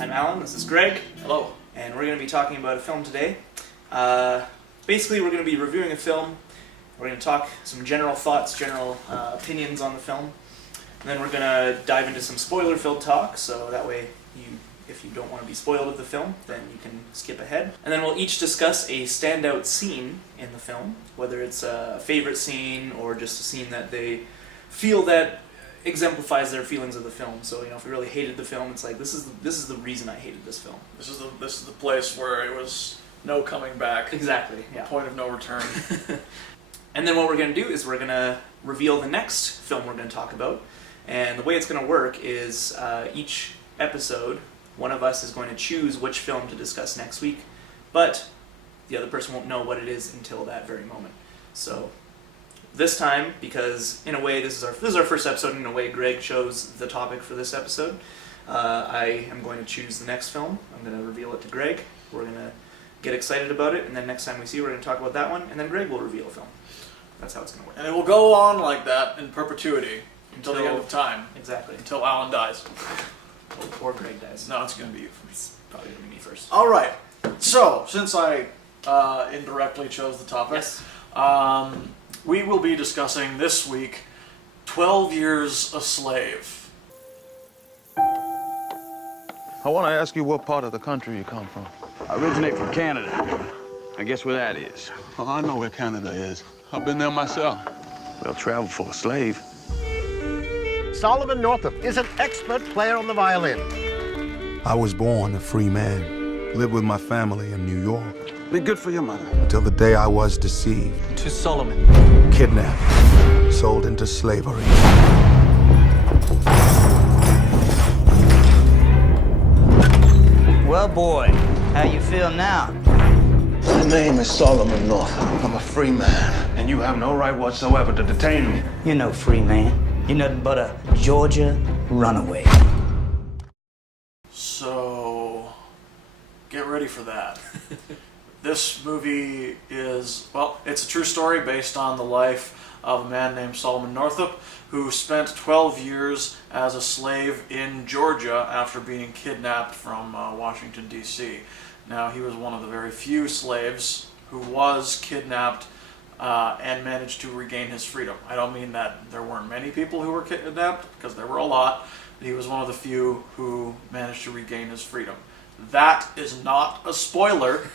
I'm Alan, this is Greg. Hello. And we're going to be talking about a film today. Basically, we're going to be reviewing a film. We're going to talk some general thoughts, general opinions on the film. And then we're going to dive into some spoiler-filled talk, so that way, if you don't want to be spoiled of the film, then you can skip ahead. And then we'll each discuss a standout scene in the film, whether it's a favorite scene or just a scene that they feel that exemplifies their feelings of the film. So, if we really hated the film, it's like, this is the reason I hated this film. This is the place where it was no coming back. Exactly. Yeah. Point of no return. And then what we're going to do is we're going to reveal the next film we're going to talk about. And the way it's going to work is each episode, one of us is going to choose which film to discuss next week, but the other person won't know what it is until that very moment. So this time, because in a way this is our first episode, in a way Greg chose the topic for this episode, I am going to choose the next film. I'm going to reveal it to Greg. We're going to get excited about it, and then next time we see it, we're going to talk about that one, and then Greg will reveal a film. That's how it's going to work. And it will go on like that in perpetuity until the end of time. Exactly. Until Alan dies. Or Greg dies. No, it's going to be you first. It's probably going to be me first. All right. So, since I indirectly chose the topic, Yes. We will be discussing this week 12 Years a Slave. I want to ask you what part of the country you come from. I originate from Canada. I guess where that is. Oh, I know where Canada is. I've been there myself. Well, travel for a slave. Solomon Northup is an expert player on the violin. I was born a free man, lived with my family in New York, Be good for your mother. until the day I was deceived, To Solomon. kidnapped, sold into slavery. Well, boy, how you feel now? My name is Solomon Northup. I'm a free man, and you have no right whatsoever to detain me. You're no free man. You're nothing but a Georgia runaway. So, get ready for that. This movie is, it's a true story based on the life of a man named Solomon Northup, who spent 12 years as a slave in Georgia after being kidnapped from Washington, D.C. Now, he was one of the very few slaves who was kidnapped and managed to regain his freedom. I don't mean that there weren't many people who were kidnapped, because there were a lot, but he was one of the few who managed to regain his freedom. That is not a spoiler,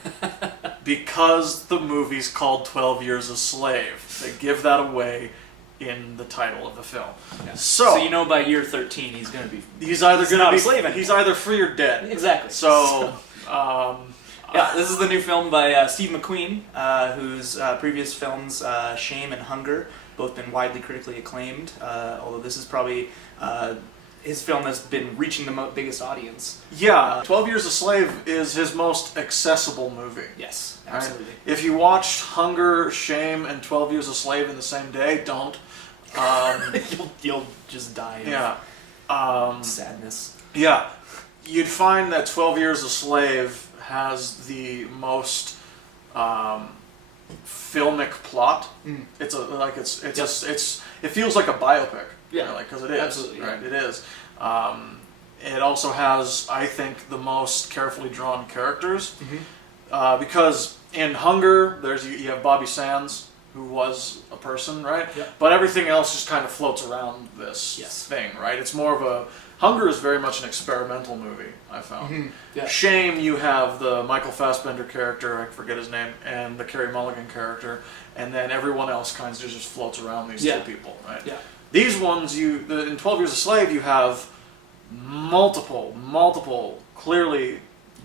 because the movie's called 12 Years a Slave. They give that away in the title of the film. Yeah. So by year 13 he's going to be... he's either He's going not to a be slave anymore. he's either free or dead. Exactly. So, Yeah, this is the new film by Steve McQueen, whose previous films, Shame and Hunger, both been widely critically acclaimed, although this is probably his film that's been reaching the biggest audience. yeah, 12 Years a Slave is his most accessible movie. Yes, Right? absolutely. If you watched Hunger, Shame, and 12 Years a Slave in the same day, don't. You'll just die of Yeah. sadness. Yeah. You'd find that 12 Years a Slave has the most filmic plot. It's it feels like a biopic. Yeah, really, because it is. absolutely, yeah. Right, it is. It also has, I think, the most carefully drawn characters. Because in Hunger, you have Bobby Sands, who was a person, right? Yeah. But everything else just kind of floats around this Yes. thing, right? It's more of a... Hunger is very much an experimental movie, I found. Yeah. Shame, you have the Michael Fassbender character, I forget his name, and the Carey Mulligan character, and then everyone else kind of just floats around these Yeah. two people, right? Yeah. These ones, in 12 Years a Slave, you have multiple, clearly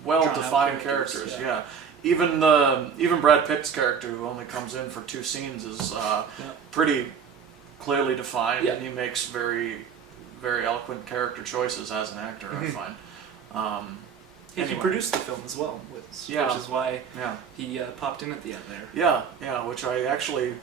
well-defined Drawn-out characters, characters. yeah. Yeah. Even Brad Pitt's character, who only comes in for 2 scenes, is pretty clearly defined, Yeah. and he makes very, very eloquent character choices as an actor, I find. He Anyway. produced the film as well, which is why Yeah. he popped in at the end there. Yeah, which I actually...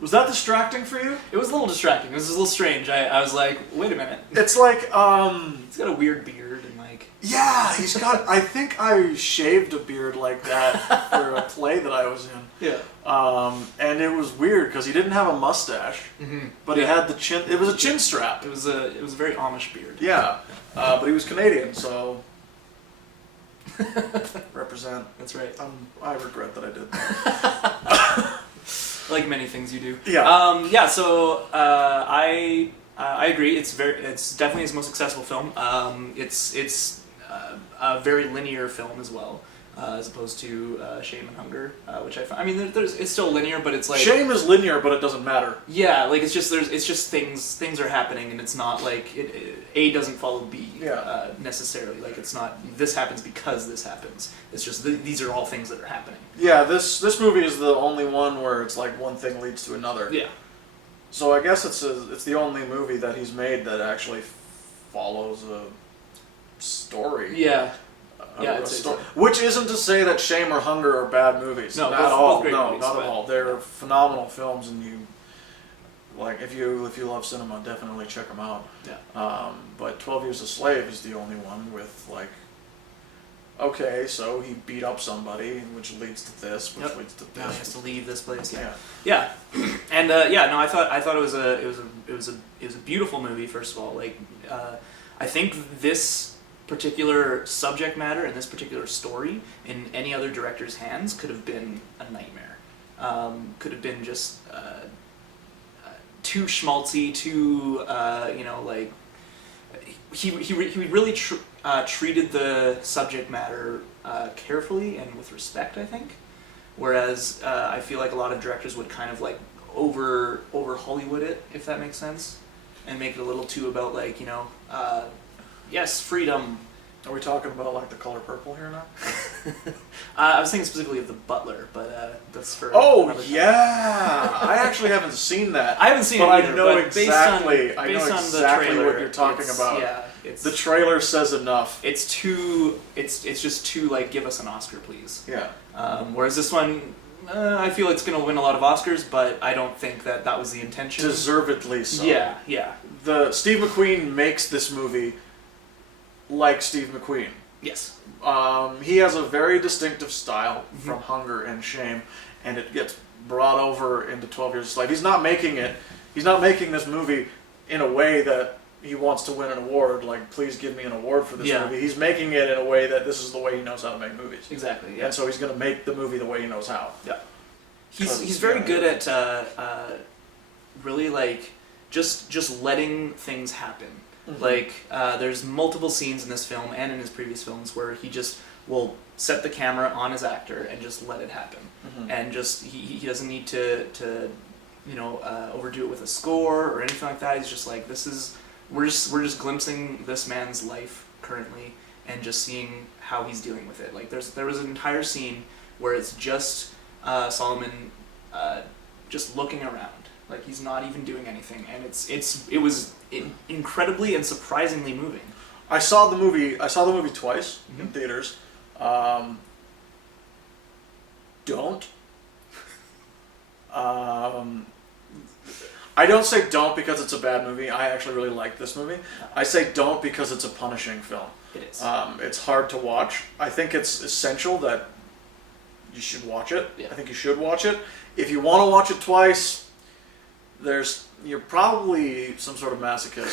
Was that distracting for you? It was a little distracting. It was a little strange. I was like, wait a minute. It's like, He's got a weird beard and like... yeah, he's got... I think I shaved a beard like that for a play that I was in. Yeah. And it was weird because he didn't have a mustache, but he Yeah. had the chin... It was a chin strap. It was a very Amish beard. Yeah, but he was Canadian, so Represent. That's right. I regret that I did that. Like many things you do. Yeah. Yeah. So I agree. It's definitely his most successful film. It's a very linear film as well, as opposed to Shame and Hunger, which I find. I mean, it's still linear, but it's like Shame is linear, but it doesn't matter. Yeah, like it's just things are happening, and it's not like A doesn't follow B necessarily. Like it's not this happens because this happens. It's just these are all things that are happening. Yeah, this movie is the only one where it's like one thing leads to another. Yeah. So I guess it's the only movie that he's made that actually follows a story. Yeah. Yeah, A story. Which isn't to say that Shame or Hunger are bad movies. No, not both at all. great No, movies, not but- at all. They're phenomenal films, and you like if you love cinema, definitely check them out. Yeah. But 12 Years a Slave is the only one with like. Okay, so he beat up somebody, which leads to this, which leads to Now he this. has to leave this place. Yeah. Yeah, and no, I thought it was a beautiful movie. First of all, like I think this particular subject matter and this particular story in any other director's hands could have been a nightmare. Could have been just too schmaltzy, too like he really treated the subject matter carefully and with respect, I think. Whereas I feel like a lot of directors would kind of like over Hollywood it, if that makes sense, and make it a little too about like yes, freedom. Are we talking about like The Color Purple here now? I was thinking specifically of The Butler, but that's for Oh another time. yeah, I actually haven't seen that. I haven't seen but it either, I know but exactly. I know based on the exactly trailer, what you're talking it's- about. Yeah, it's The trailer says enough. it's just too like give us an Oscar, please. Yeah. Whereas this one, I feel it's going to win a lot of Oscars, but I don't think that was the intention. Deservedly so. Yeah. The Steve McQueen makes this movie like Steve McQueen. Yes. He has a very distinctive style from Hunger and Shame, and it gets brought over into 12 Years a Slave. He's not making this movie in a way that he wants to win an award, like, please give me an award for this movie. He's making it in a way that this is the way he knows how to make movies. Exactly. Yeah. And so he's going to make the movie the way he knows how. Yeah. He's very good at really like just letting things happen. Like there's multiple scenes in this film and in his previous films where he just will set the camera on his actor and just let it happen, and just he doesn't need to overdo it with a score or anything like that. He's just like we're just glimpsing this man's life currently and just seeing how he's dealing with it. Like there was an entire scene where it's just Solomon just looking around. Like he's not even doing anything, and it was incredibly and surprisingly moving. I saw the movie twice in theaters. Don't. I don't say don't because it's a bad movie. I actually really like this movie. I say don't because it's a punishing film. It is. It's hard to watch. I think it's essential that you should watch it. Yeah. I think you should watch it. If you want to watch it twice, you're probably some sort of masochist.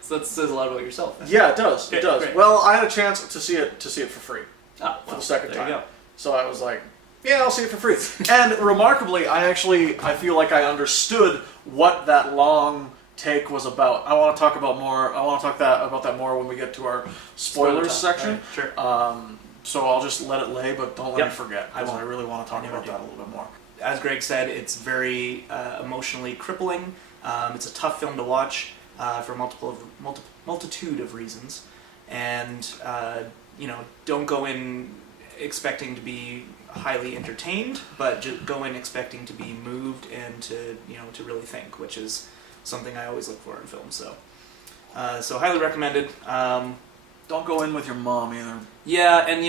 So that says a lot about yourself. Then. Yeah, it does. Okay, It does. great. Well, I had a chance to see it for free For the second there time. You go. So I was like, yeah, I'll see it for free. And remarkably, I feel like I understood what that long take was about. I want to talk about that more when we get to our spoilers section. Right, sure. So I'll just let it lay, but don't let me forget, I because won't. I really want to talk I never about do. that a little bit more. As Greg said, it's very emotionally crippling. It's a tough film to watch for multitude of reasons, and don't go in expecting to be highly entertained, but just go in expecting to be moved and to really think, which is something I always look for in films. So highly recommended. Don't go in with your mom either. Yeah, and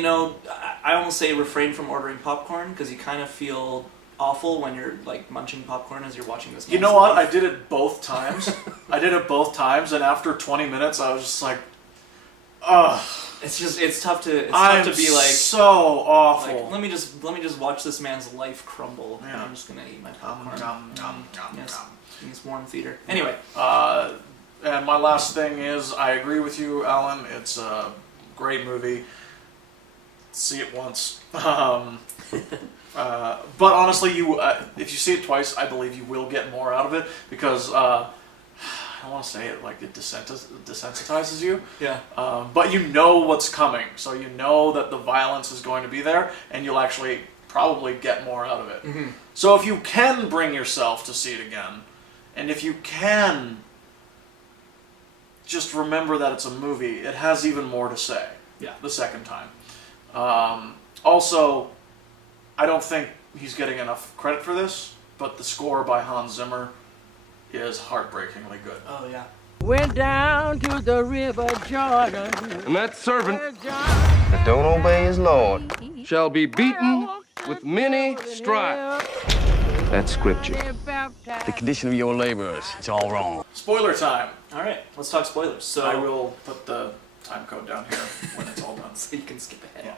I almost say refrain from ordering popcorn because you kind of feel awful when you're like munching popcorn as you're watching this. You know what? I did it both times. And after 20 minutes, I was just like, ugh. It's tough to be like so awful. like, let me just watch this man's life crumble. Yeah. I'm just gonna eat my popcorn. Yes, Nom. in this warm theater. Anyway, And my last thing is, I agree with you, Alan. It's a great movie. see it once. But honestly, if you see it twice, I believe you will get more out of it because I don't want to say it like it desensitizes you. Yeah. But you know what's coming, so you know that the violence is going to be there, and you'll actually probably get more out of it. Mm-hmm. So if you can bring yourself to see it again, and if you can just remember that it's a movie, it has even more to say. Yeah. The second time. Also, I don't think he's getting enough credit for this, but the score by Hans Zimmer is heartbreakingly good. Oh yeah. Went down to the river Jordan. And that servant That don't obey his lord. shall be beaten with many stripes. That's scripture. The condition of your laborers, it's all wrong. Spoiler time. All right, let's talk spoilers. So I will put the time code down here when it's all done. so you can skip ahead.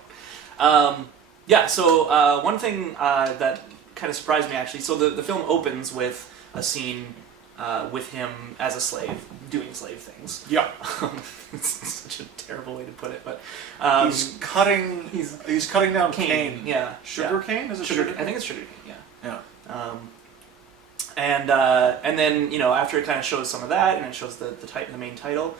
Yeah. So one thing that kind of surprised me actually. So the film opens with a scene with him as a slave doing slave things. Yeah. It's such a terrible way to put it, but He's cutting down cane. Yeah, Sugar yeah. cane? Is it Sugar? sugar cane? I think it's sugar cane. Yeah. Yeah. And then after it kind of shows some of that and it shows the main title,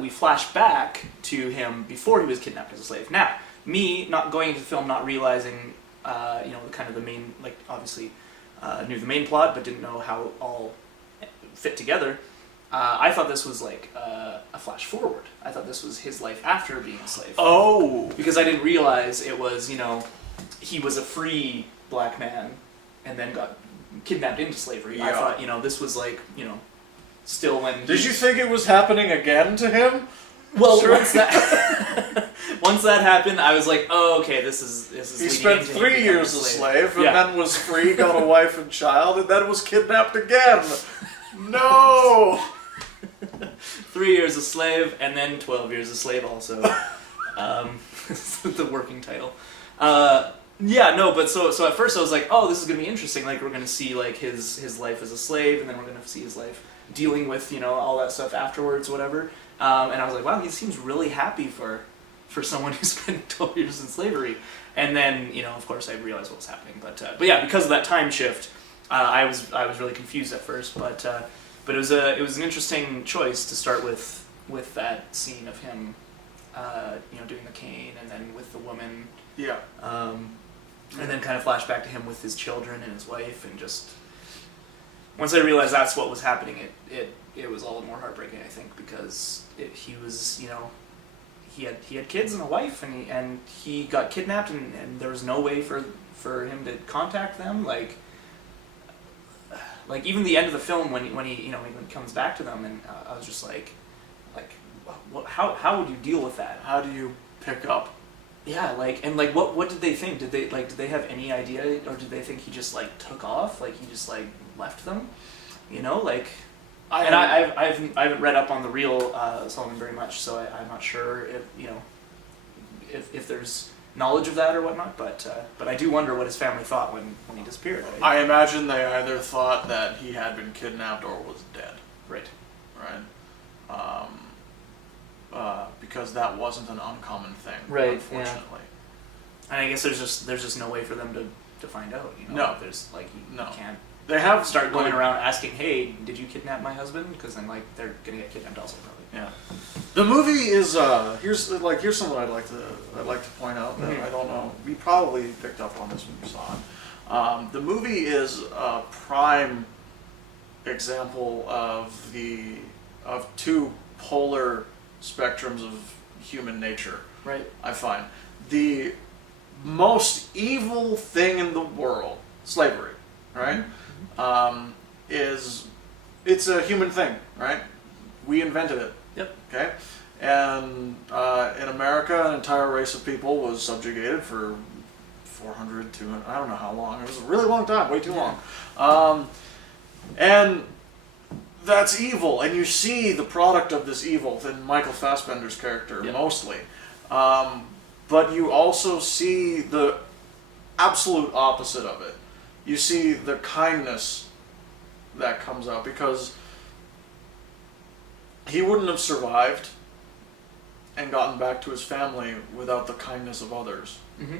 we flash back to him before he was kidnapped as a slave. Now, me not going into the film, not realizing the main, like obviously knew the main plot but didn't know how it all fit together. I thought this was like a flash forward. I thought this was his life after being a slave. Oh. Because I didn't realize it was he was a free black man and then got kidnapped into slavery. Yeah. I thought, this was like, still when... Did you think it was happening again to him? Well, Sure. once that happened, I was like, oh, okay, this is He leading spent into him 3 becoming years a a slave, and Yeah. then was free, got a wife and child, and then was kidnapped again. No! 3 years a slave, and then 12 years a slave also. The working title. But so at first I was like, oh, this is going to be interesting. Like, we're going to see, like, his life as a slave, and then we're going to see his life dealing with, all that stuff afterwards, whatever. And I was like, wow, he seems really happy for someone who spent 12 years in slavery. And then, of course, I realized what was happening. But yeah, because of that time shift, I was really confused at first. But it was an interesting choice to start with that scene of him, doing the cane, and then with the woman. Yeah. And then kind of flash back to him with his children and his wife, and just once I realized that's what was happening, it was all the more heartbreaking, I think, because he was, he had kids and a wife, and he got kidnapped, and there was no way for him to contact them, like even the end of the film when he comes back to them, and I was just like how would you deal with that? How do you pick up? Yeah, what did they think? Did they have any idea, or did they think he just took off, he just left them? I haven't read up on the real Solomon very much, so I'm not sure if there's knowledge of that or whatnot. But I do wonder what his family thought when he disappeared. Right? I imagine they either thought that he had been kidnapped or was dead. Right. Because that wasn't an uncommon thing, right? Unfortunately. Yeah. And I guess there's just no way for them to find out. No. There's you can't. They have start going around asking, "Hey, did you kidnap my husband?" Because then they're gonna get kidnapped also, probably. Yeah. The movie is here's something I'd like to point out that I don't know. We probably picked up on this when we saw it. The movie is a prime example of two polar spectrums of human nature. Right. I find the most evil thing in the world, slavery, right? It's a human thing, right? We invented it. Yep. Okay. And in America, an entire race of people was subjugated for 400, 200, I don't know how long. It was a really long time, way too long. And that's evil, and you see the product of this evil in Michael Fassbender's character, mostly. But you also see the absolute opposite of it. You see the kindness that comes out, because he wouldn't have survived and gotten back to his family without the kindness of others. Mm-hmm.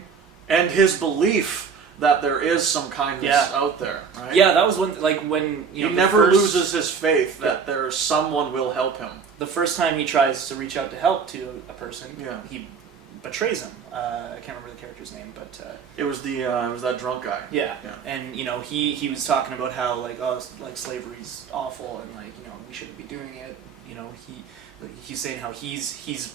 And his belief that there is some kindness out there, right? Yeah, that was when he never loses his faith that there's someone will help him. The first time he tries to reach out to help to a person, he betrays him. I can't remember the character's name, but it was that drunk guy. Yeah. And he was talking about how like slavery's awful and we shouldn't be doing it. He's saying how he's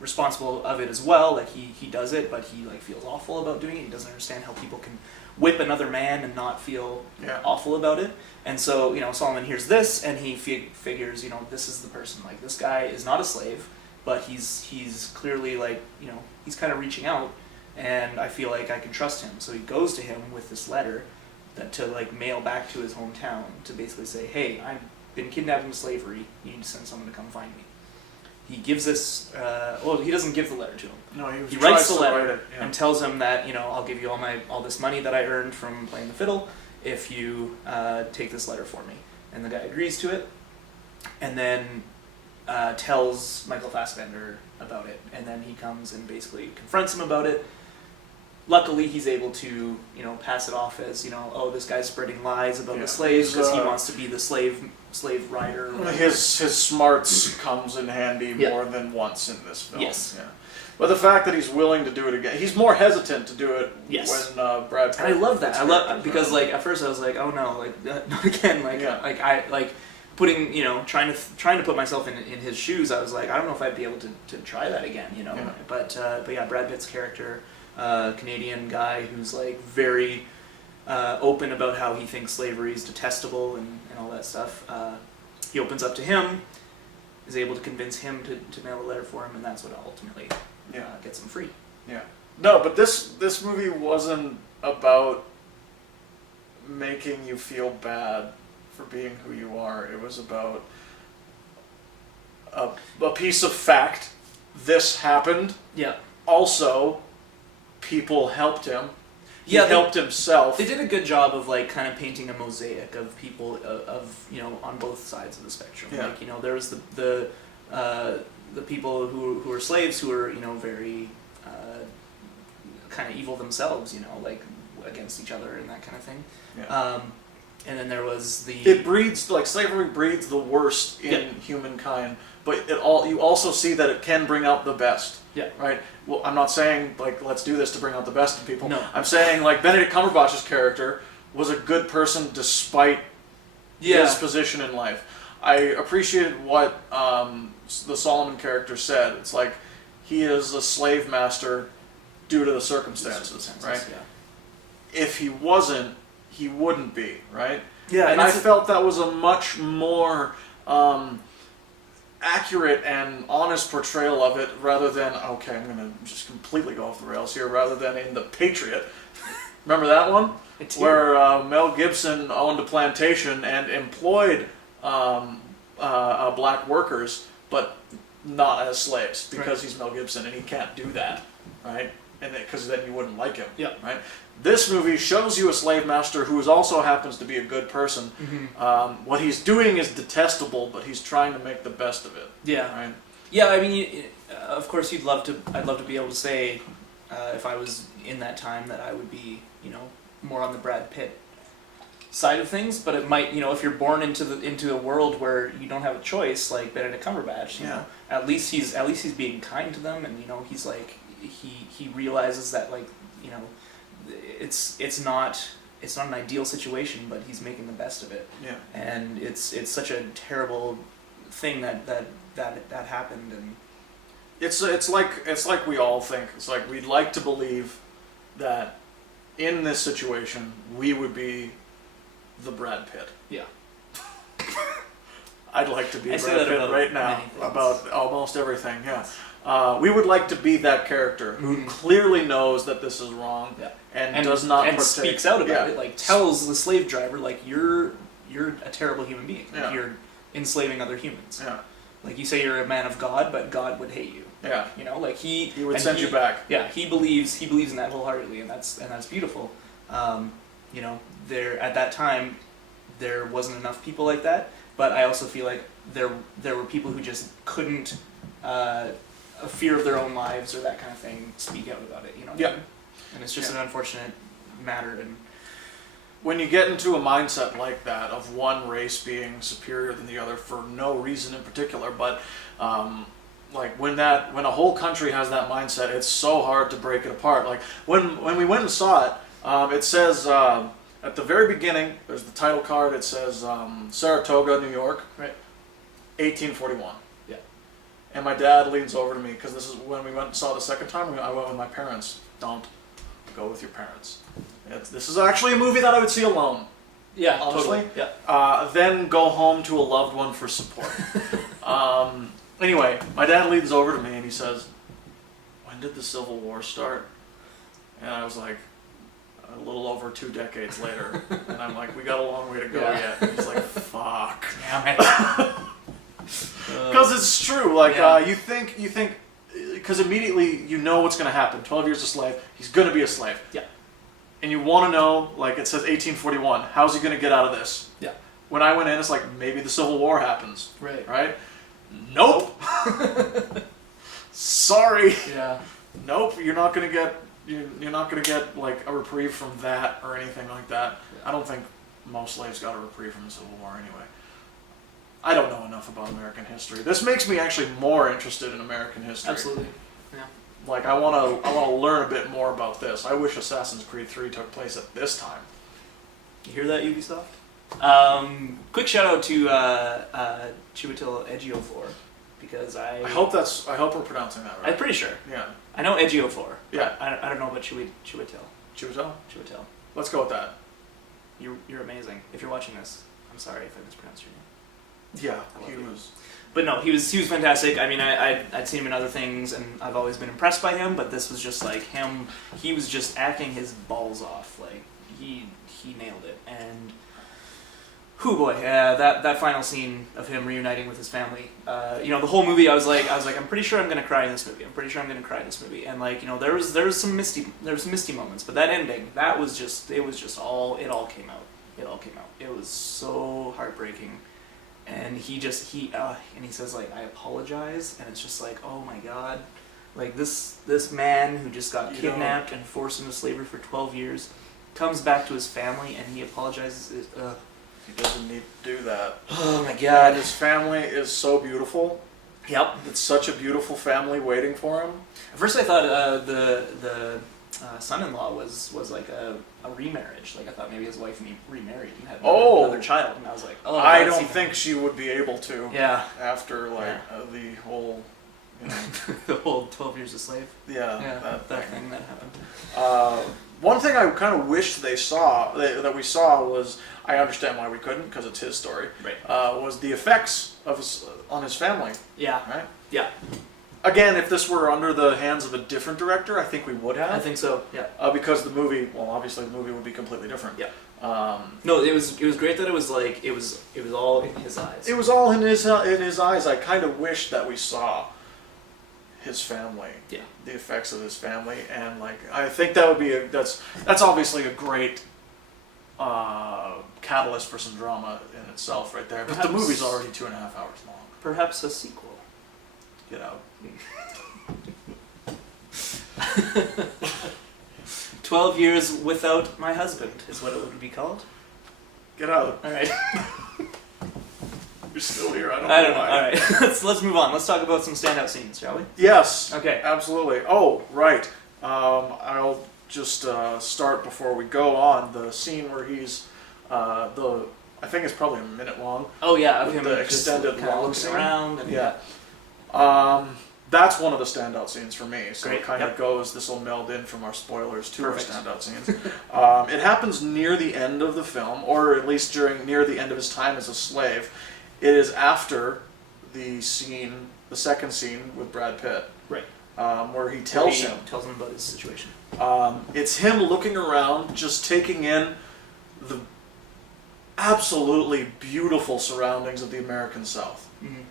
responsible of it as well. Like he does it, but he feels awful about doing it. He doesn't understand how people can whip another man and not feel awful about it. And so Solomon hears this and he figures this is the person. Like this guy is not a slave, but he's clearly he's kind of reaching out, and I feel like I can trust him. So he goes to him with this letter to mail back to his hometown to basically say, hey, I've been kidnapped into slavery. You need to send someone to come find me. He gives this. He doesn't give the letter to him. No, he writes the letter and tells him that I'll give you all this money that I earned from playing the fiddle if you take this letter for me. And the guy agrees to it, and then tells Michael Fassbender about it. And then he comes and basically confronts him about it. Luckily, he's able to pass it off as this guy's spreading lies about the slaves because he wants to be the slave rider. His smarts comes in handy more than once in this film. Yes. Yeah. But the fact that he's willing to do it again, he's more hesitant to do it when Brad Pitt. And I love that. I love because at first I was like, oh no, not again. Putting trying to put myself in his shoes. I was like, I don't know if I'd be able to try that again. But Brad Pitt's character. Canadian guy who's very open about how he thinks slavery is detestable and all that stuff. He opens up to him, is able to convince him to mail a letter for him, and that's what ultimately gets him free. Yeah. No, but this movie wasn't about making you feel bad for being who you are. It was about a piece of fact. This happened. Yeah. Also, people helped him. He Yeah, helped himself. They did a good job of kind of painting a mosaic of people of on both sides of the spectrum. Yeah. There was the people who were slaves who were very kind of evil themselves, against each other and that kind of thing. Yeah. And then there was It breeds slavery breeds the worst in humankind, but you also see that it can bring out the best. Yeah. Right. Well, I'm not saying let's do this to bring out the best in people. No. I'm saying Benedict Cumberbatch's character was a good person despite his position in life. I appreciated what the Solomon character said. It's he is a slave master due to the circumstances, right? Yeah. If he wasn't, he wouldn't be, right? Yeah, and I felt that was a much more accurate and honest portrayal of it, rather than I'm going to just completely go off the rails here, rather than in The Patriot. Remember that one? Where Mel Gibson owned a plantation and employed black workers, but not as slaves, because he's Mel Gibson and he can't do that, right? And because then you wouldn't like him, right? This movie shows you a slave master who also happens to be a good person. Mm-hmm. What he's doing is detestable, but he's trying to make the best of it. Yeah. Right? Yeah, I mean, of course, I'd love to be able to say, if I was in that time, that I would be, more on the Brad Pitt side of things. But it might, if you're born into a world where you don't have a choice, like Benedict Cumberbatch, you know, at least he's being kind to them, and he's he realizes that it's not an ideal situation, but he's making the best of it. Yeah. And it's such a terrible thing that happened, and it's like we all think. It's like we'd like to believe that in this situation we would be the Brad Pitt. Yeah. I'd like to be Brad Pitt right now about almost everything. Yeah. We would like to be that character who clearly knows that this is wrong and does not and partake. Speaks out about it, tells the slave driver, you're a terrible human being. You're enslaving other humans. Yeah. You say you're a man of God, but God would hate you. Yeah. He would send you back. Yeah. He believes in that wholeheartedly, and that's beautiful. There at that time, there wasn't enough people like that, but I also feel like there were people who just couldn't a fear of their own lives or that kind of thing speak out about it. You know. What I Yeah. mean? And it's just an unfortunate matter. And when you get into a mindset like that of one race being superior than the other for no reason in particular, but like when a whole country has that mindset, it's so hard to break it apart. Like when we went and saw it, it says at the very beginning, there's the title card. It says Saratoga, New York, right. 1841. Yeah. And my dad leans over to me because this is when we went and saw it the second time. I went with my parents. Don't go with your parents. This is actually a movie that I would see alone. Yeah, honestly. Totally. Yeah. Then go home to a loved one for support. Anyway, my dad leans over to me and he says, "When did the Civil War start?" And I was like, a little over 2 decades later. And I'm like, we got a long way to go yet. And he's like, fuck. Damn it. Because it's true. Like, you think, because immediately you know what's going to happen. 12 years a slave. He's going to be a slave. Yeah. And you want to know, like it says 1841, how's he going to get out of this? Yeah. When I went in, it's like, maybe the Civil War happens. Right. Right? Nope. Sorry. Yeah. Nope. You're not going to get... You're not going to get like a reprieve from that or anything like that. Yeah. I don't think most slaves got a reprieve from the Civil War anyway. I don't know enough about American history. This makes me actually more interested in American history. Absolutely. Yeah. Like I want to learn a bit more about this. I wish Assassin's Creed 3 took place at this time. You hear that, Ubisoft? Quick shout out to Chiwetel Ejiofor because I hope we're pronouncing that right. I'm pretty sure. Yeah. I know Ejiofor. Yeah. I don't know about Chiwetel. Chiwetel? Chiwetel. Let's go with that. You're amazing. If you're watching this, I'm sorry if I mispronounced your name. Yeah, he was. But no, he was fantastic. I mean, I'd seen him in other things, and I've always been impressed by him. But this was just like him. He was just acting his balls off. Like he nailed it. And whew boy, that final scene of him reuniting with his family. The whole movie, I was like, I'm pretty sure I'm gonna cry in this movie. I'm pretty sure I'm gonna cry in this movie. And like, there was some misty moments, but that ending, it all came out. It all came out. It was so heartbreaking. And he says like, I apologize, and it's just like, oh my god, like this man who just got kidnapped and forced into slavery for 12 years comes back to his family and he apologizes. He doesn't need to do that. Oh my god. And his family is so beautiful. Yep. It's such a beautiful family waiting for him. At first I thought the son-in-law was like a remarriage. Like I thought maybe his wife remarried and had another child, and I was like, oh. I don't think she would be able to. Yeah. After the whole, the whole 12 years a slave. Yeah. That thing that happened. One thing I kind of wished we saw was, I understand why we couldn't because it's his story. Right. Was the effects on his family. Yeah. Right. Yeah. Again, if this were under the hands of a different director, I think we would have. I think so. Yeah. Because the movie would be completely different. Yeah. No, it was great that it was like it was all in his eyes. It was all in his eyes. I kind of wish that we saw his family. Yeah. The effects of his family, and like I think that would be that's obviously a great catalyst for some drama in itself, right there. But the movie's already 2.5 hours long. Perhaps a sequel. Get out. 12 years without my husband is what it would be called. Get out. All right. You're still here. I don't know. All right. Let's move on. Let's talk about some standout scenes, shall we? Yes. Okay. Absolutely. Oh, right. I'll just start before we go on the scene where he's I think it's probably a minute long. Oh yeah, of with him the just extended kind of long looking scene. around. And yeah. That's one of the standout scenes for me. So Great. it kind of Yep. goes. This will meld in from our spoilers to Perfect. our standout scenes. It happens near the end of the film, or at least near the end of his time as a slave. It is after the second scene with Brad Pitt, Right. where he tells him about his situation. It's him looking around, just taking in the absolutely beautiful surroundings of the American South. Mm-hmm.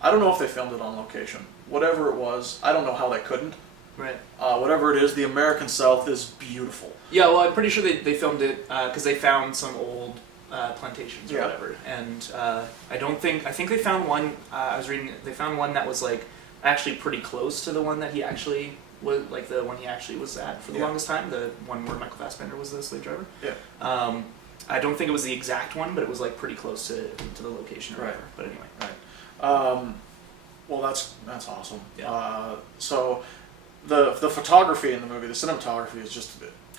I don't know if they filmed it on location. Whatever it was, I don't know how they couldn't. Right. Whatever it is, the American South is beautiful. Yeah, well, I'm pretty sure they filmed it because they found some old plantations or Yeah. whatever. And I think they found one. I was reading. They found one that was like actually pretty close to the one that he actually was, like the one he actually was at for the Yeah. longest time. The one where Michael Fassbender was the slave driver. Yeah. I don't think it was the exact one, but it was like pretty close to the location or Right. whatever. But anyway. Right. Well, that's awesome. Yeah. So the photography in the movie, the cinematography is just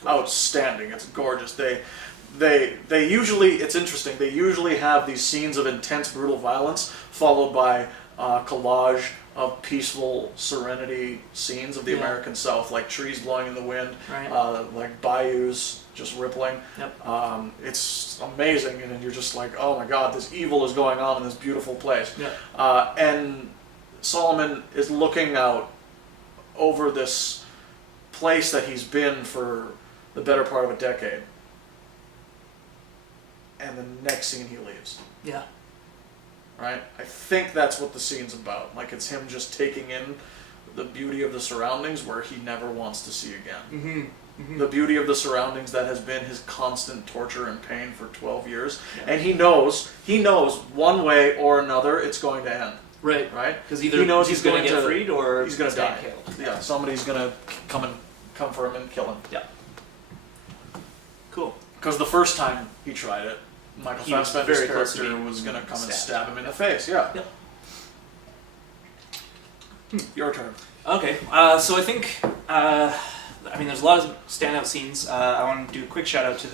outstanding. It's gorgeous. They usually, it's interesting. They usually have these scenes of intense, brutal violence followed by collage of peaceful serenity scenes of the Yeah. American South, like trees blowing in the wind, Right. like bayous just rippling. Yep. It's amazing, and then you're just like, oh my God, this evil is going on in this beautiful place. Yeah. And Solomon is looking out over this place that he's been for the better part of a decade. And the next scene he leaves. Yeah. Right? I think that's what the scene's about. Like, it's him just taking in the beauty of the surroundings where he never wants to see again. Mm-hmm. Mm-hmm. The beauty of the surroundings that has been his constant torture and pain for 12 years. Yeah. And he knows one way or another it's going to end. Right. Right? Because either he knows he's going to get freed or he's going to die. killed. Yeah, somebody's going to come for him and kill him. Yeah. Cool. Because the first time he tried it, Michael He was Fassbender's very close to character being was going to come and stabbed. stab him in the face. Yeah. Yep. Your turn. Okay, so I think, I mean, there's a lot of standout scenes. I want to do a quick shout out to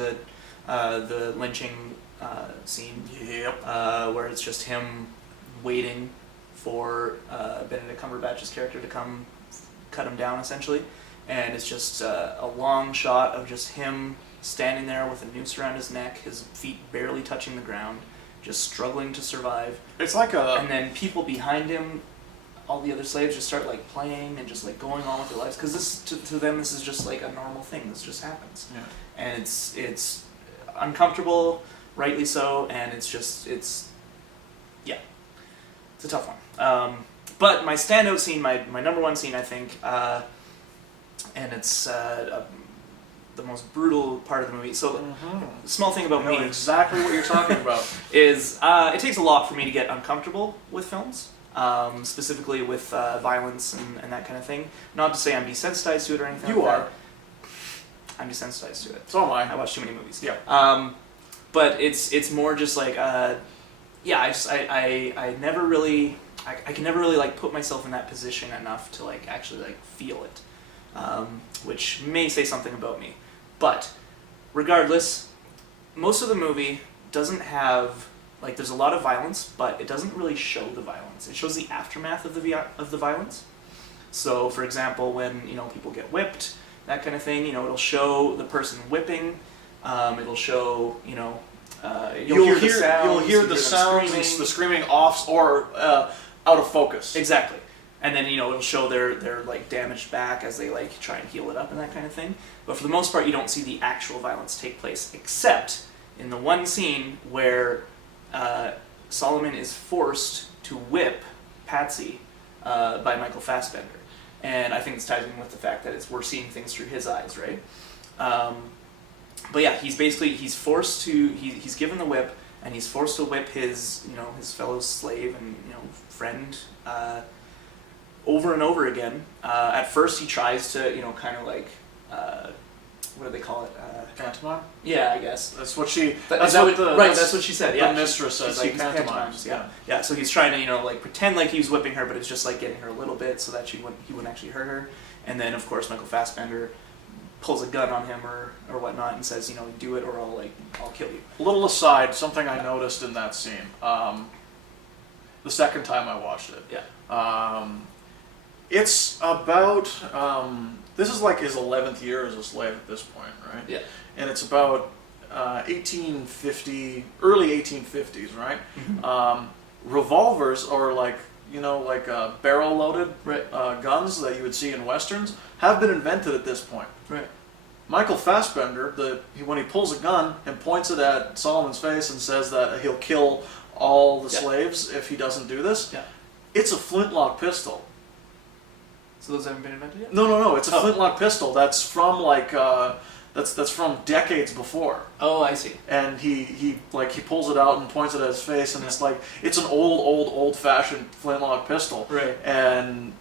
the lynching scene. Yep. Where it's just him waiting for Benedict Cumberbatch's character to come cut him down, essentially. And it's just a long shot of just him standing there with a noose around his neck, his feet barely touching the ground, just struggling to survive. It's like And then people behind him, all the other slaves, just start like playing and just like going on with their lives, because this to them this is just like a normal thing. This just happens. Yeah. And it's uncomfortable, rightly so, and it's a tough one. But my standout scene, my number one scene, I think, and it's the most brutal part of the movie. So, small thing about I know me exactly what you're talking about. is it takes a lot for me to get uncomfortable with films, specifically with violence and that kind of thing. Not to say I'm desensitized to it or anything. You like are. that. I'm desensitized to it. So am I I. watch too many movies. Yeah. But it's more just like I never really I can never really like put myself in that position enough to like actually like feel it, which may say something about me. But regardless, most of the movie doesn't have like there's a lot of violence, but it doesn't really show the violence. It shows the aftermath of the violence. So, for example, when people get whipped, that kind of thing, it'll show the person whipping. It'll show you'll hear the sounds, you'll hear the them sounds, screaming. the screaming off or out of focus. Exactly. And then, it'll show their like damaged back as they like try and heal it up and that kind of thing. But for the most part, you don't see the actual violence take place, except in the one scene where Solomon is forced to whip Patsy by Michael Fassbender. And I think this ties in with the fact that we're seeing things through his eyes, right? But yeah, he's given the whip, and he's forced to whip his fellow slave and friend over and over again. At first, he tries to kind of like what do they call it? Pantomime? Yeah, I guess. That's what she. That's what she said. Yeah, The mistress says she he pantomimes. Yeah. So he's trying to like pretend like he was whipping her, but it's just like getting her a little bit so that he wouldn't actually hurt her. And then of course Michael Fassbender pulls a gun on him or whatnot and says, do it or I'll kill you. A little aside, something I noticed in that scene. The second time I watched it. Yeah. It's about. This is like his 11th year as a slave at this point, right? Yeah. And it's about 1850, early 1850s, right? Mm-hmm. Revolvers or like barrel-loaded Right. guns that you would see in westerns have been invented at this point. Right. Michael Fassbender, when he pulls a gun and points it at Solomon's face and says that he'll kill all the slaves if he doesn't do this, Yeah. it's a flintlock pistol. So those haven't been invented yet? No. It's a flintlock pistol that's from like that's from decades before. Oh, I see. And he pulls it out and points it at his face, and it's like it's an old fashioned flintlock pistol. Right. And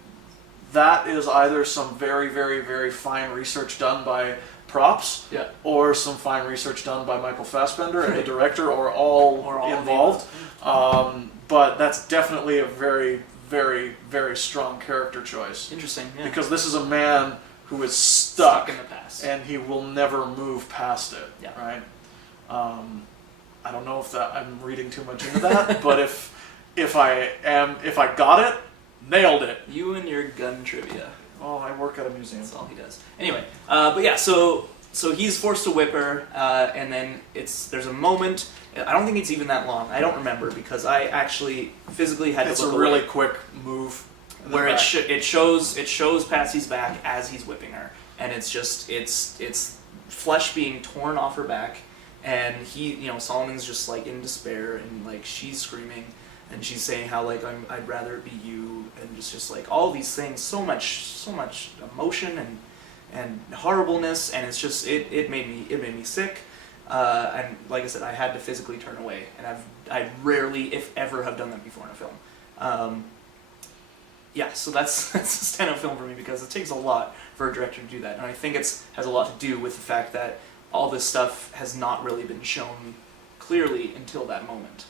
that is either some very, very, very fine research done by props, or some fine research done by Michael Fassbender and the director, or all involved. But that's definitely a very, very, very strong character choice. Interesting. Yeah. Because this is a man who is stuck in the past, and he will never move past it. Yeah. Right. I don't know if I'm reading too much into that, but if I got it, nailed it. You and your gun trivia. Oh, I work at a museum. That's all he does. Anyway, but yeah, so he's forced to whip her, and then there's a moment. I don't think it's even that long. I don't remember because I actually physically had to look away. It's a really quick move. Where it shows Patsy's back as he's whipping her, and it's flesh being torn off her back, and Solomon's just like in despair, and like she's screaming. And she's saying how like I'd rather it be you, and just like all these things, so much emotion and horribleness, and it's just it made me sick, and like I said, I had to physically turn away, and I rarely, if ever, have done that before in a film. So that's a standout film for me because it takes a lot for a director to do that, and I think has a lot to do with the fact that all this stuff has not really been shown clearly until that moment.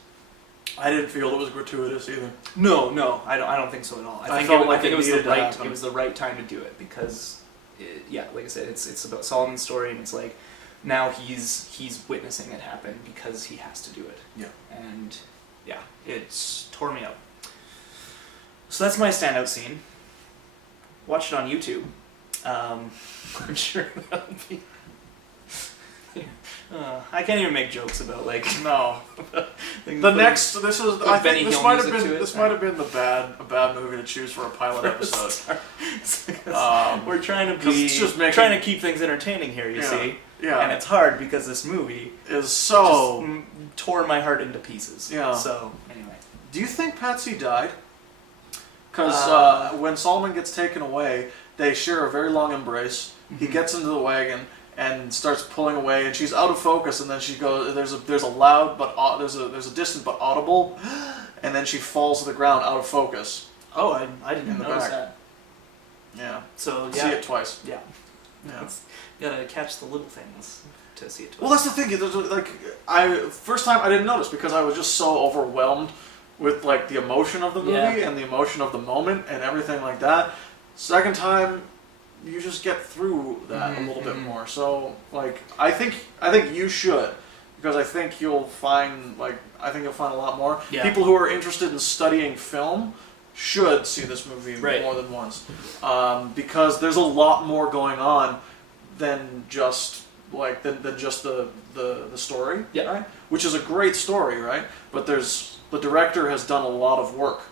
I didn't feel it was gratuitous either. No, I don't think so at all. I think it was the right time to do it because, like I said, it's about Solomon's story, and it's like now he's witnessing it happen because he has to do it. Yeah. And yeah, it's tore me up. So that's my standout scene. Watch it on YouTube. I'm sure that'll be. I can't even make jokes about like no. I think this might have been a bad movie to choose for a pilot episode. We're trying to keep things entertaining here, you see. Yeah. And it's hard because this movie is so just tore my heart into pieces. Yeah. So anyway, do you think Patsy died? Because when Solomon gets taken away, they share a very long embrace. He gets into the wagon and starts pulling away, and she's out of focus, and then she goes. There's a loud but there's a distant but audible, and then she falls to the ground out of focus. Oh, I didn't notice that. Yeah. So see it twice. Yeah. Yeah. You gotta catch the little things to see it twice. Well, that's the thing. Like first time I didn't notice because I was just so overwhelmed with like the emotion of the movie and the emotion of the moment and everything like that. Second time, you just get through that a little bit more. So, like, I think you should, because I think you'll find a lot more people who are interested in studying film should see this movie more than once, because there's a lot more going on than just the story, right? Which is a great story, right? But the director has done a lot of work.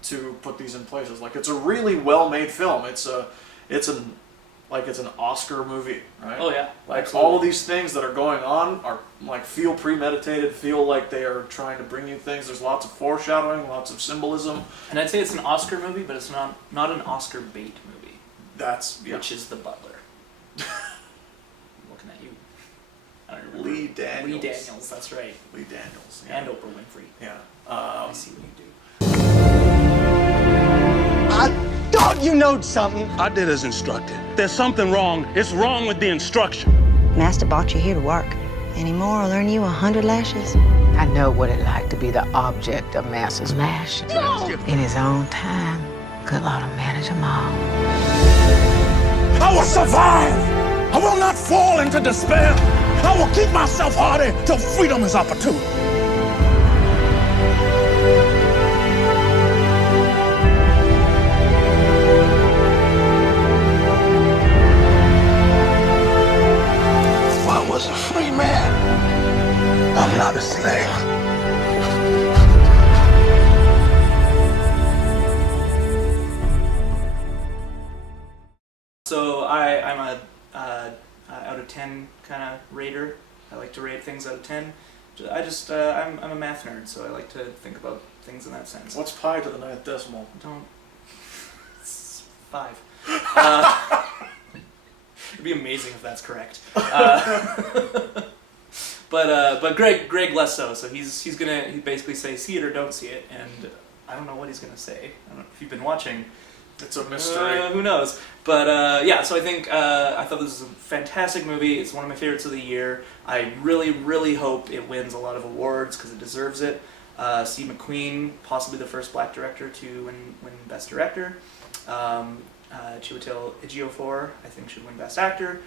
To put these in places. Like, it's a really well-made film. It's an Oscar movie, right? Oh yeah. Like absolutely. all of these things that are going on are like feel premeditated, feel like they are trying to bring you things. There's lots of foreshadowing, lots of symbolism. And I'd say it's an Oscar movie, but it's not an Oscar bait movie. Which is The Butler. I'm looking at you. I don't remember. Lee Daniels. Lee Daniels, that's right. Lee Daniels. And Oprah Winfrey. Yeah. I see what you do. I thought you knowed something. I did as instructed. There's something wrong. It's wrong with the instruction. Master brought you here to work. Any more, I'll earn you 100 lashes. I know what it like to be the object of Master's lash. No! In his own time, good Lord will manage them all. I will survive. I will not fall into despair. I will keep myself hardy till freedom is opportune. If I was a free man, I'm not a slave. So I'm a out of 10 kind of rater. I like to rate things out of 10. I'm a math nerd, so I like to think about things in that sense. What's pi to the 9th decimal? Don't. It's 5. It'd be amazing if that's correct. But Greg less so. So he's gonna basically say see it or don't see it, and I don't know what he's gonna say. I don't know if you've been watching. It's a mystery. Who knows? But yeah, so I think I thought this was a fantastic movie. It's one of my favorites of the year. I really, really hope it wins a lot of awards because it deserves it. Steve McQueen, possibly the first black director to win Best Director. Chiwetel Ejiofor, I think, should win Best Actor,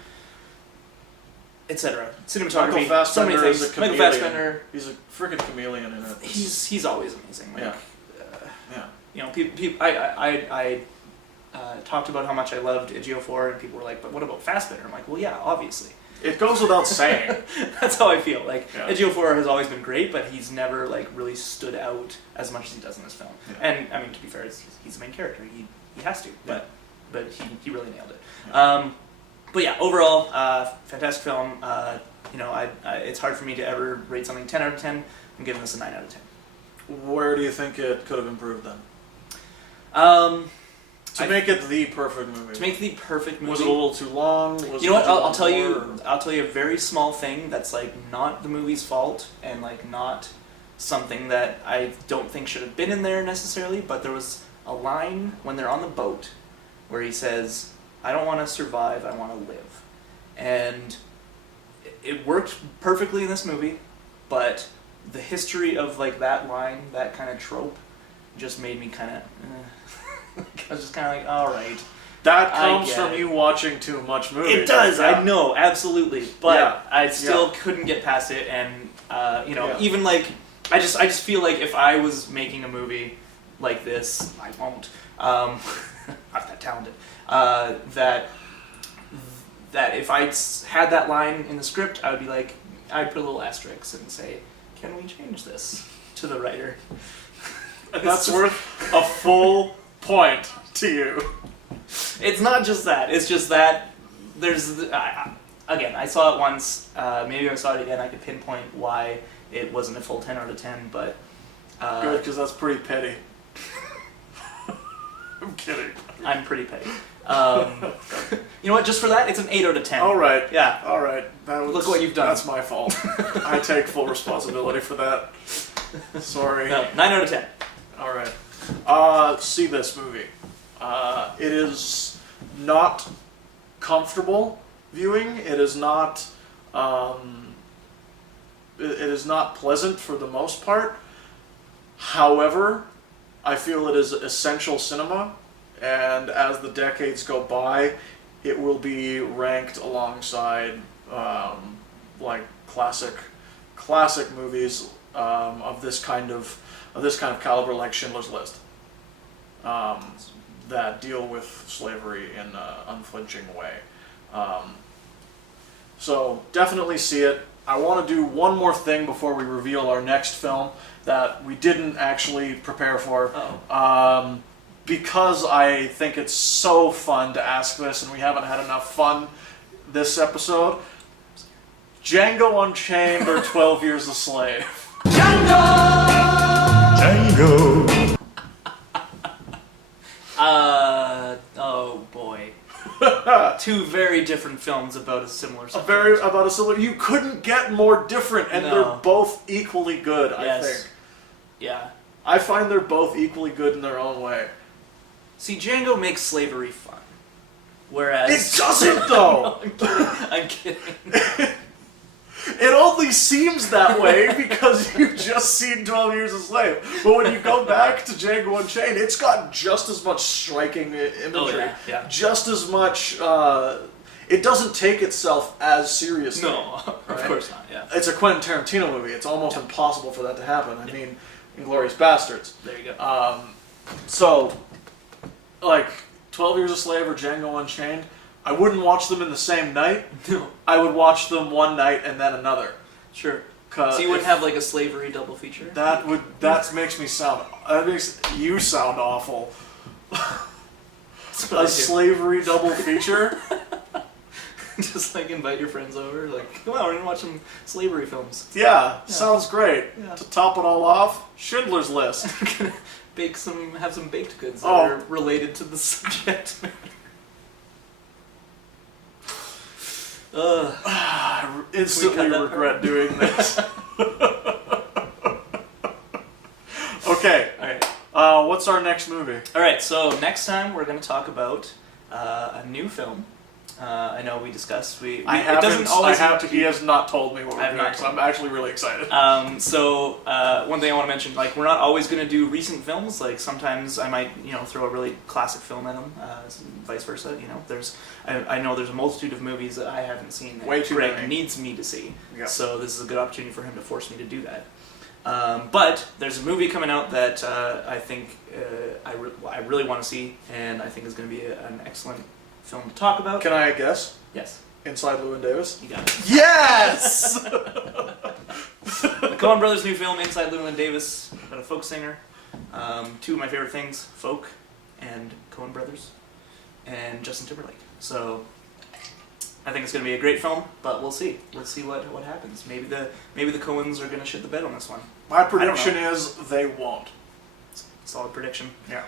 etc. Cinematography, so many things. Michael Fassbender, he's a freaking chameleon in it. He's always amazing. Like, yeah. You know, I talked about how much I loved Ejiofor, and people were like, "But what about Fassbender?" I'm like, "Well, yeah, obviously." It goes without saying. That's how I feel. Like yeah. Ejiofor has always been great, but he's never like really stood out as much as he does in this film. Yeah. And I mean, to be fair, he's the main character. He has to, but he really nailed it. Yeah. But yeah, overall, fantastic film. You know, it's hard for me to ever rate something 10 out of 10. I'm giving this a 9 out of 10. Where do you think it could have improved then? To make it the perfect movie. To make the perfect movie. Was it a little too long? You know what? I'll tell you. I'll tell you a very small thing that's like not the movie's fault and like not something that I don't think should have been in there necessarily. But there was a line when they're on the boat where he says, "I don't want to survive. I want to live," and it worked perfectly in this movie. But the history of like that line, that kind of trope, just made me kind of. I was just kind of like, all right. That comes from you watching too much movies. It does, yeah. I know, absolutely. But I still couldn't get past it, and you know, even like, I just feel like if I was making a movie like this, I won't. I'm not that talented. That if I had that line in the script, I would be like, I'd put a little asterisk and say, can we change this to the writer? And that's worth a full point to you. It's not just that. It's just that there's... again, I saw it once. Maybe if I saw it again, I could pinpoint why it wasn't a full 10 out of 10, but... Good, because that's pretty petty. I'm kidding. I'm pretty petty. You know what? Just for that, it's an 8 out of 10. All right. Yeah. All right. Look what you've done. That's my fault. I take full responsibility for that. Sorry. No, 9 out of 10. All right. See this movie. It is not comfortable viewing. It is not. It is not pleasant for the most part. However, I feel it is essential cinema, and as the decades go by, it will be ranked alongside like classic movies of this kind of caliber, like Schindler's List, that deal with slavery in an unflinching way. So definitely see it. I want to do one more thing before we reveal our next film that we didn't actually prepare for. Because I think it's so fun to ask this, and we haven't had enough fun this episode. Django Unchained or 12 Years a Slave? Django. Oh boy. Two very different films about a similar subject. You couldn't get more different, and they're both equally good, I think. Yeah. I find they're both equally good in their own way. See, Django makes slavery fun. Whereas... It doesn't, though! I'm kidding. It only seems that way because you've just seen 12 Years a Slave. But when you go back to Django Unchained, it's got just as much striking imagery. Oh, yeah. Just as much... it doesn't take itself as seriously. No, of course not, yeah. It's a Quentin Tarantino movie. It's almost impossible for that to happen. I mean, Inglourious Bastards. There you go. So, like, 12 Years a Slave or Django Unchained, I wouldn't watch them in the same night. No. I would watch them one night and then another. Sure. So you wouldn't have like a slavery double feature? That makes you sound awful. A slavery double feature? Just like invite your friends over, like, come on, we're gonna watch some slavery films. Yeah. Sounds great. Yeah. To top it all off, Schindler's List. Have some baked goods that are related to the subject matter. I instantly regret doing this. Okay. All right. What's our next movie? All right. So next time we're going to talk about a new film. I know we discussed. It doesn't always have to be. He has not told me what we're doing, not so I'm actually really excited. So one thing I want to mention, like, we're not always going to do recent films. Like, sometimes I might, throw a really classic film at them, vice versa. I know there's a multitude of movies that I haven't seen that Way too Greg many. needs me to see. Yeah. So this is a good opportunity for him to force me to do that. But there's a movie coming out that I think I really want to see, and I think is going to be an excellent film to talk about. Can I guess? Yes. Inside Llewyn Davis? You got it. Yes! The Coen Brothers' new film, Inside Llewyn Davis, about a folk singer. Two of my favorite things, folk and Coen Brothers, and Justin Timberlake. So I think it's going to be a great film, but we'll see. We'll see what happens. Maybe the Coens are going to shit the bed on this one. My prediction is they won't. Solid prediction. Yeah.